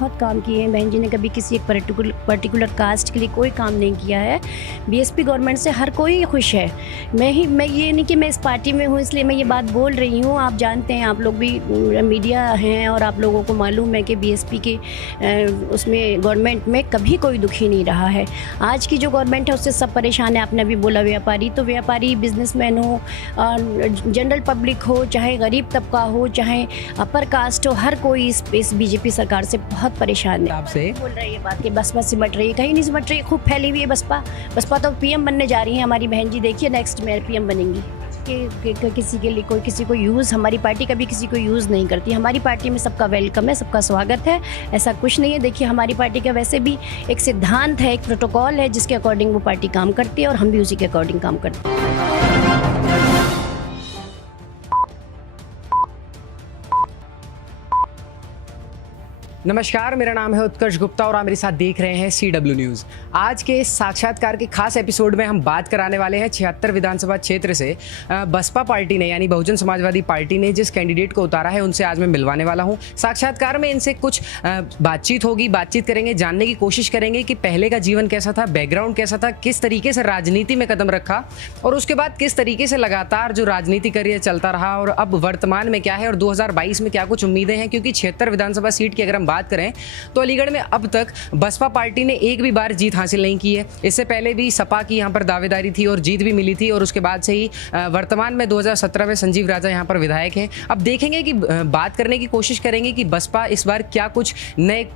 बहुत काम किए हैं। बहन जी ने कभी किसी एक पर्टिकुलर कास्ट के लिए कोई काम नहीं किया है। बीएसपी गवर्नमेंट से हर कोई खुश है। मैं ये नहीं कि मैं इस पार्टी में हूँ इसलिए मैं ये बात बोल रही हूँ। आप जानते हैं, आप लोग भी मीडिया हैं और आप लोगों को मालूम है कि बीएसपी के उसमें गवर्नमेंट में कभी कोई दुखी नहीं रहा है। आज की जो गवर्नमेंट है उससे सब परेशान है। आपने अभी बोला व्यापारी, तो व्यापारी, बिजनेसमैन हो, जनरल पब्लिक हो, चाहे गरीब तबका हो, चाहे अपर कास्ट हो, हर कोई इस बीजेपी सरकार से बहुत परेशान है। आपसे बोल रही है बात कि बसपा सिमट रही है, कहीं नहीं सिमट रही है, खूब फैली हुई है बसपा तो पीएम बनने जा रही है हमारी बहन जी। देखिए नेक्स्ट में पीएम बनेंगी। कि किसी के लिए कोई किसी को यूज़, हमारी पार्टी कभी किसी को यूज़ नहीं करती। हमारी पार्टी में सबका वेलकम है, सबका स्वागत है, ऐसा कुछ नहीं है। देखिए हमारी पार्टी का वैसे भी एक सिद्धांत है, एक प्रोटोकॉल है जिसके अकॉर्डिंग वो पार्टी काम करती है और हम भी उसी के अकॉर्डिंग काम करते हैं। नमस्कार, मेरा नाम है उत्कर्ष गुप्ता और आप मेरे साथ देख रहे हैं CW न्यूज़। आज के इस साक्षात्कार के खास एपिसोड में हम बात कराने वाले हैं 76 विधानसभा क्षेत्र से बसपा पार्टी ने यानी बहुजन समाजवादी पार्टी ने जिस कैंडिडेट को उतारा है उनसे आज मैं मिलवाने वाला हूं। साक्षात्कार में इनसे कुछ बातचीत होगी, बातचीत करेंगे, जानने की कोशिश करेंगे कि पहले का जीवन कैसा था, बैकग्राउंड कैसा था, किस तरीके से राजनीति में कदम रखा और उसके बाद किस तरीके से लगातार जो राजनीति करियर चलता रहा और अब वर्तमान में क्या है और 2022 में क्या कुछ उम्मीदें हैं। क्योंकि 76 विधानसभा सीट की अगर हम बात करें तो अलीगढ़ में अब तक बसपा पार्टी ने एक भी बार जीत हासिल नहीं की है। इससे पहले भी सपा की यहां पर दावेदारी थी और जीत भी मिली थी और उसके बाद से ही वर्तमान में 2017 में संजीव राजा यहां पर विधायक हैं। अब देखेंगे कि बात करने की कोशिश करेंगे कि बसपा इस बार क्या कुछ नए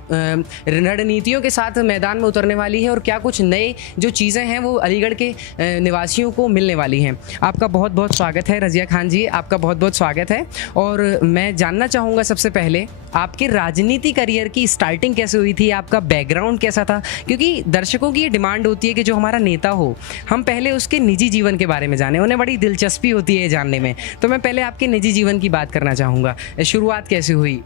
रणनीतियों के साथ मैदान में उतरने वाली है और क्या कुछ नए जो चीज़ें हैं वो अलीगढ़ के निवासियों को मिलने वाली हैं। आपका बहुत बहुत स्वागत है रजिया खान जी, आपका बहुत बहुत स्वागत है। और मैं जानना चाहूँगा सबसे पहले आपके राजनीति करियर की स्टार्टिंग कैसे हुई थी, आपका बैकग्राउंड कैसा था? क्योंकि दर्शकों की ये डिमांड होती है कि जो हमारा नेता हो हम पहले उसके निजी जीवन के बारे में जाने, उन्हें बड़ी दिलचस्पी होती है जानने में। तो मैं पहले आपके निजी जीवन की बात करना चाहूँगा, शुरुआत कैसे हुई?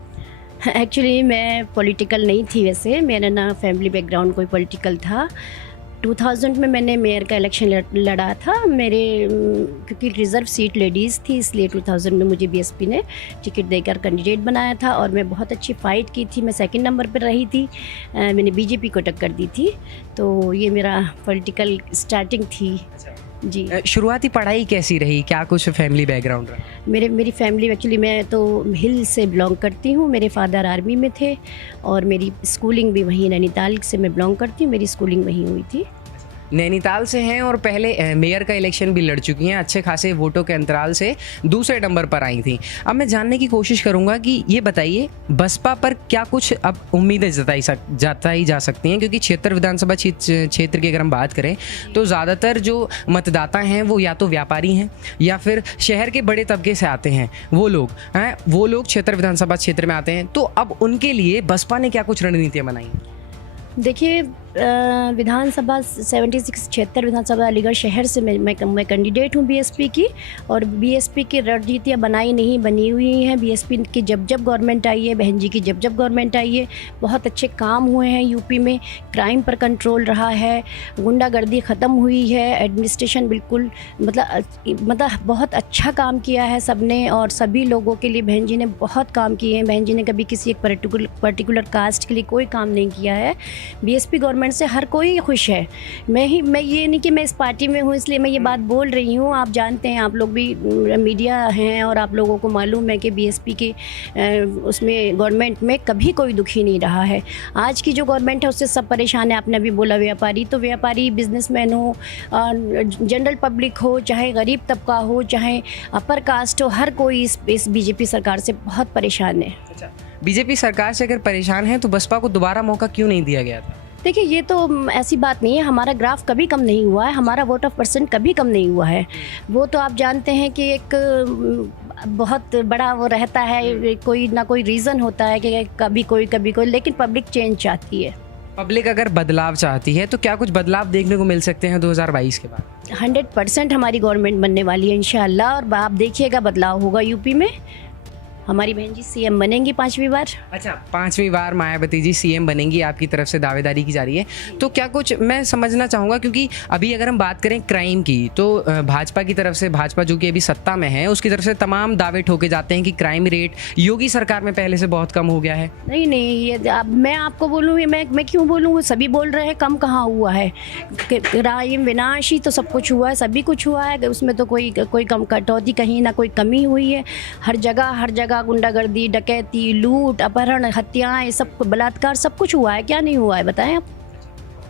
एक्चुअली मैं पॉलिटिकल नहीं थी, वैसे मेरा ना फैमिली बैकग्राउंड कोई पॉलिटिकल था। 2000 में मैंने मेयर का इलेक्शन लड़ा था। मेरे क्योंकि रिज़र्व सीट लेडीज़ थी इसलिए 2000 में मुझे बीएसपी ने टिकट देकर कैंडिडेट बनाया था और मैं बहुत अच्छी फ़ाइट की थी। मैं सेकंड नंबर पर रही थी। मैंने बीजेपी को टक्कर दी थी। तो ये मेरा पॉलिटिकल स्टार्टिंग थी जी। शुरुआती पढ़ाई कैसी रही, क्या कुछ फैमिली बैकग्राउंड रहा? मेरी फैमिली, एक्चुअली मैं तो हिल से बिलोंग करती हूँ। मेरे फादर आर्मी में थे और मेरी स्कूलिंग भी वहीं, नैनीताल से मैं बिलोंग करती हूँ, मेरी स्कूलिंग वहीं हुई थी। नैनीताल से हैं और पहले मेयर का इलेक्शन भी लड़ चुकी हैं, अच्छे खासे वोटों के अंतराल से दूसरे नंबर पर आई थी। अब मैं जानने की कोशिश करूंगा कि ये बताइए बसपा पर क्या कुछ अब उम्मीदें जताई जा सकती हैं? क्योंकि 76 विधानसभा क्षेत्र की अगर हम बात करें तो ज़्यादातर जो मतदाता हैं वो या तो व्यापारी हैं या फिर शहर के बड़े तबके से आते हैं। वो लोग 76 विधानसभा क्षेत्र में आते हैं। तो अब उनके लिए बसपा ने क्या कुछ रणनीतियाँ बनाई? देखिए विधानसभा 76 विधानसभा अलीगढ़ शहर से मैं कैंडिडेट हूँ बीएसपी की। और बीएसपी की रणनीतियाँ बनी हुई हैं। बीएसपी की जब गवर्नमेंट आई है, बहन जी की जब गवर्नमेंट आई है, बहुत अच्छे काम हुए हैं। यूपी में क्राइम पर कंट्रोल रहा है, गुंडागर्दी ख़त्म हुई है, एडमिनिस्ट्रेशन बिल्कुल मतलब बहुत अच्छा काम किया है सबने और सभी लोगों के लिए बहन जी ने बहुत काम किए हैं। बहन जी ने कभी किसी एक पर्टिकुलर कास्ट के लिए कोई काम नहीं किया है। बीएसपी गवर्नमेंट से हर कोई खुश है। मैं ये नहीं कि मैं इस पार्टी में हूँ इसलिए मैं ये बात बोल रही हूँ। आप जानते हैं, आप लोग भी मीडिया हैं और आप लोगों को मालूम है कि बीएसपी के उसमें गवर्नमेंट में कभी कोई दुखी नहीं रहा है। आज की जो गवर्नमेंट है उससे सब परेशान है। आपने अभी बोला व्यापारी, तो व्यापारी, बिजनेसमैन हो, जनरल पब्लिक हो, चाहे गरीब तबका हो, चाहे अपर कास्ट हो, हर कोई इस बीजेपी सरकार से बहुत परेशान है। अच्छा, बीजेपी सरकार से अगर परेशान है तो बसपा को दोबारा मौका क्यों नहीं दिया गया था? देखिए ये तो ऐसी बात नहीं है। हमारा ग्राफ कभी कम नहीं हुआ है, हमारा वोट ऑफ परसेंट कभी कम नहीं हुआ है। वो तो आप जानते हैं कि एक बहुत बड़ा वो रहता है, कोई ना कोई रीज़न होता है कि कभी कोई, लेकिन पब्लिक चेंज चाहती है। पब्लिक अगर बदलाव चाहती है तो क्या कुछ बदलाव देखने को मिल सकते हैं 2022 के बाद? 100% हमारी गवर्नमेंट बनने वाली है इंशाअल्लाह और आप देखिएगा बदलाव होगा यूपी में। हमारी बहन जी सीएम बनेंगी 5वीं बार। अच्छा, 5वीं बार मायावती जी सीएम बनेंगी, आपकी तरफ से दावेदारी की जा रही है। तो क्या कुछ मैं समझना चाहूँगा, क्योंकि अभी अगर हम बात करें क्राइम की तो भाजपा की तरफ से, भाजपा जो कि अभी सत्ता में है, उसकी तरफ से तमाम दावे ठोके जाते हैं कि क्राइम रेट योगी सरकार में पहले से बहुत कम हो गया है। नहीं, ये अब मैं आपको बोलूँ, मैं क्यों बोलूँ, सभी बोल रहे हैं, कम कहाँ हुआ है। क्राइम विनाशी तो सब कुछ हुआ है, सभी कुछ हुआ है, उसमें तो कोई कम कटौती कहीं ना कोई कमी हुई है। हर जगह गुंडागर्दी, डकैती, लूट, अपहरण, हत्याएं, सब बलात्कार, सब कुछ हुआ है। क्या नहीं हुआ है बताएं आप।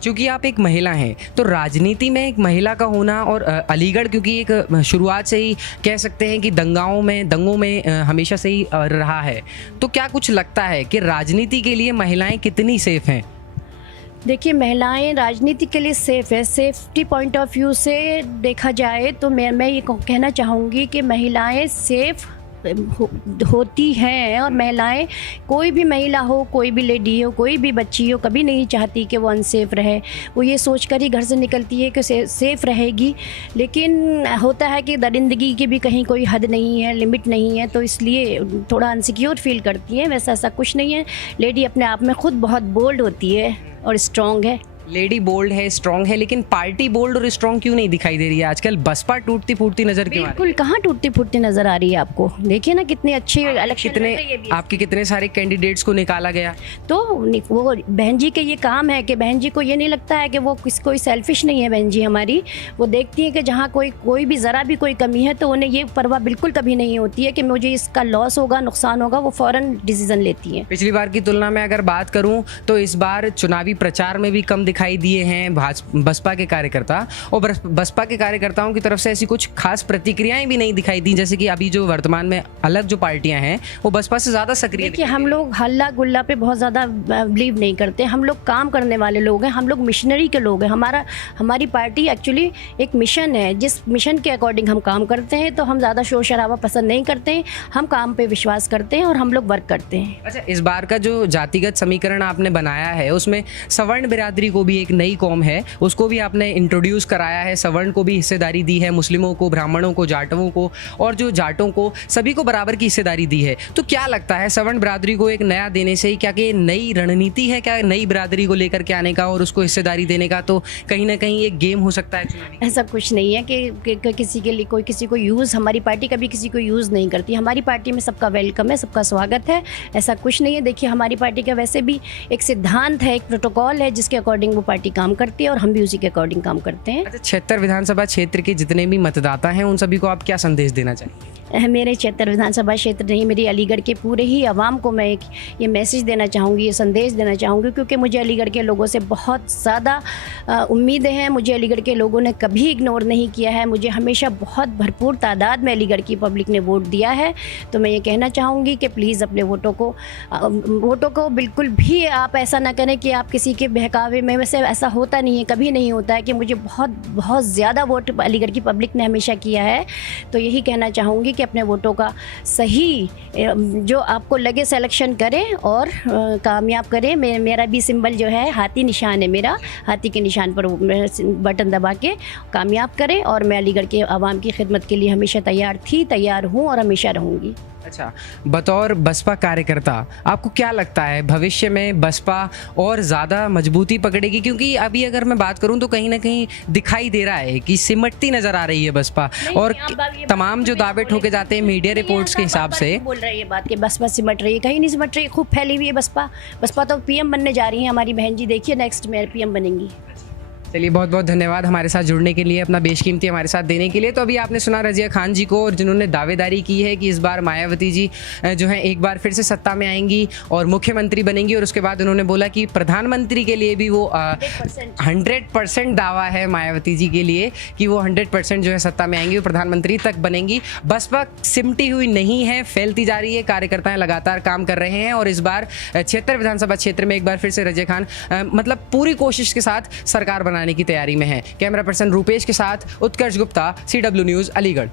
क्योंकि आप एक महिला हैं तो राजनीति में एक महिला का होना, और अलीगढ़ क्योंकि एक शुरुआत से ही कह सकते हैं कि दंगों में हमेशा से ही रहा है, तो क्या कुछ लगता है कि राजनीति के लिए महिलाएं कितनी सेफ हैं? देखिए, महिलाएं राजनीति के लिए सेफ़ है। सेफ्टी पॉइंट ऑफ व्यू से देखा जाए तो मैं ये कहना चाहूँगी कि महिलाएं सेफ़ होती हैं, और महिलाएं, कोई भी महिला हो, कोई भी लेडी हो, कोई भी बच्ची हो, कभी नहीं चाहती कि वो अनसेफ रहे। वो ये सोचकर ही घर से निकलती है कि सेफ़ रहेगी, लेकिन होता है कि दरिंदगी की भी कहीं कोई हद नहीं है, लिमिट नहीं है, तो इसलिए थोड़ा अनसिक्योर फील करती हैं। वैसा ऐसा कुछ नहीं है। लेडी अपने आप में खुद बहुत बोल्ड होती है और स्ट्रॉन्ग है। लेडी बोल्ड है, स्ट्रांग है, लेकिन पार्टी बोल्ड और स्ट्रांग क्यों नहीं दिखाई दे रही है आजकल? बसपा टूटती फूटती नजर क्यों आ रही है? बिल्कुल, कहाँ टूटती फूटती नजर आ रही है आपको? देखिए ना कितने अच्छे इलेक्शन आपके कितने सारे कैंडिडेट्स को निकाला गया। तो वो बहन जी के ये काम है कि बहन जी को ये नहीं लगता है कि वो कोई सेल्फिश नहीं है। बहन जी हमारी, वो देखती है कि जहाँ कोई भी ज़रा भी कोई कमी है तो उन्हें ये परवाह बिल्कुल कभी नहीं होती है कि मुझे इसका लॉस होगा, नुकसान होगा। वो फ़ौरन डिसीजन लेती हैं। पिछली बार की तुलना में अगर बात करूं तो इस बार चुनावी प्रचार में भी कम दिखाई दिए हैं बसपा के कार्यकर्ता, और बसपा के कार्यकर्ताओं की तरफ से ऐसी कुछ खास प्रतिक्रियाएं भी नहीं दिखाई दी, जैसे कि अभी जो वर्तमान में अलग जो पार्टियां हैं वो बसपा से ज़्यादा सक्रिय। देखिए, हम लोग हल्ला गुल्ला पे बहुत ज़्यादा बिलीव नहीं करते। हम लोग काम करने वाले लोग हैं, हम लोग मिशनरी के लोग हैं। हमारी पार्टी एक्चुअली एक मिशन है, जिस मिशन के अकॉर्डिंग हम काम करते हैं। तो हम ज़्यादा शोर शराबा पसंद नहीं करते हैं, हम काम पे विश्वास करते हैं और हम लोग वर्क करते हैं। अच्छा, इस बार का जो जातिगत समीकरण आपने बनाया है उसमें सवर्ण बिरादरी को भी, एक नई कौम है, उसको भी आपने इंट्रोड्यूस कराया है। सवर्ण को भी हिस्सेदारी दी है, मुस्लिमों को, ब्राह्मणों को, जाटवों को, और जो जाटों को, सभी को बराबर की हिस्सेदारी दी है। तो क्या लगता है, सवर्ण बिरादरी को एक नया देने से ही क्या कि नई रणनीति है क्या, नई बिरादरी को लेकर के आने का और उसको हिस्सेदारी देने का? तो कहीं ना कहीं एक गेम हो सकता है चुनावी। ऐसा कुछ नहीं है कि किसी के लिए कोई किसी को यूज़, हमारी पार्टी कभी किसी को यूज़ नहीं करती। हमारी पार्टी में सबका वेलकम है, सबका स्वागत है, ऐसा कुछ नहीं है। देखिए, हमारी पार्टी का वैसे भी एक सिद्धांत है, एक प्रोटोकॉल है, जिसके अकॉर्डिंग वो पार्टी काम करती है और हम भी उसी के अकॉर्डिंग काम करते हैं। अच्छा, 76 विधानसभा क्षेत्र के जितने भी मतदाता हैं उन सभी को आप क्या संदेश देना चाहिए? मेरे 76 विधानसभा क्षेत्र नहीं, मेरी अलीगढ़ के पूरे ही आवाम को मैं एक ये मैसेज देना चाहूँगी, ये संदेश देना चाहूँगी, क्योंकि मुझे अलीगढ़ के लोगों से बहुत ज़्यादा उम्मीदें हैं। मुझे अलीगढ़ के लोगों ने कभी इग्नोर नहीं किया है। मुझे हमेशा बहुत भरपूर तादाद में अलीगढ़ की पब्लिक ने वोट दिया है। तो मैं ये कहना चाहूँगी कि प्लीज़ अपने वोटों को बिल्कुल भी आप ऐसा ना करें कि आप किसी के बहकावे में, वैसे ऐसा होता नहीं है, कभी नहीं होता है कि मुझे बहुत ज़्यादा वोट अलीगढ़ की पब्लिक ने हमेशा किया है। तो यही कहना चाहूँगी कि अपने वोटों का सही जो आपको लगे सिलेक्शन करें और कामयाब करें। मेरा भी सिंबल जो है हाथी निशान है, मेरा हाथी के निशान पर बटन दबा के कामयाब करें। और मैं अलीगढ़ के आवाम की खिदमत के लिए हमेशा तैयार हूँ और हमेशा रहूँगी। अच्छा, बतौर बसपा कार्यकर्ता आपको क्या लगता है भविष्य में बसपा और ज़्यादा मजबूती पकड़ेगी? क्योंकि अभी अगर मैं बात करूं तो कहीं ना कहीं दिखाई दे रहा है कि सिमटती नज़र आ रही है बसपा, और तमाम जो दावे ठोके जाते हैं मीडिया रिपोर्ट्स के हिसाब से। बोल रही है बात कि बसपा सिमट रही है, कहीं नहीं सिमट रही, खूब फैली हुई है बसपा तो पीएम बनने जा रही है हमारी बहन जी। देखिए, नेक्स्ट में पीएम बनेंगी। चलिए, बहुत बहुत धन्यवाद हमारे साथ जुड़ने के लिए, अपना बेशकीमती हमारे साथ देने के लिए। तो अभी आपने सुना रज़िया खान जी को, और जिन्होंने दावेदारी की है कि इस बार मायावती जी जो है एक बार फिर से सत्ता में आएंगी और मुख्यमंत्री बनेंगी। और उसके बाद उन्होंने बोला कि प्रधानमंत्री के लिए भी वो 100% दावा है मायावती जी के लिए कि वो 100% जो है सत्ता में आएंगी, वो प्रधानमंत्री तक बनेंगी। बसपा सिमटी हुई नहीं है, फैलती जा रही है, कार्यकर्ताएं लगातार काम कर रहे हैं। और इस बार 76 विधानसभा क्षेत्र में एक बार फिर से रज़िया खान मतलब पूरी कोशिश के साथ सरकार बनाने की तैयारी में है। कैमरा पर्सन रूपेश के साथ उत्कर्ष गुप्ता, CW न्यूज़, अलीगढ़।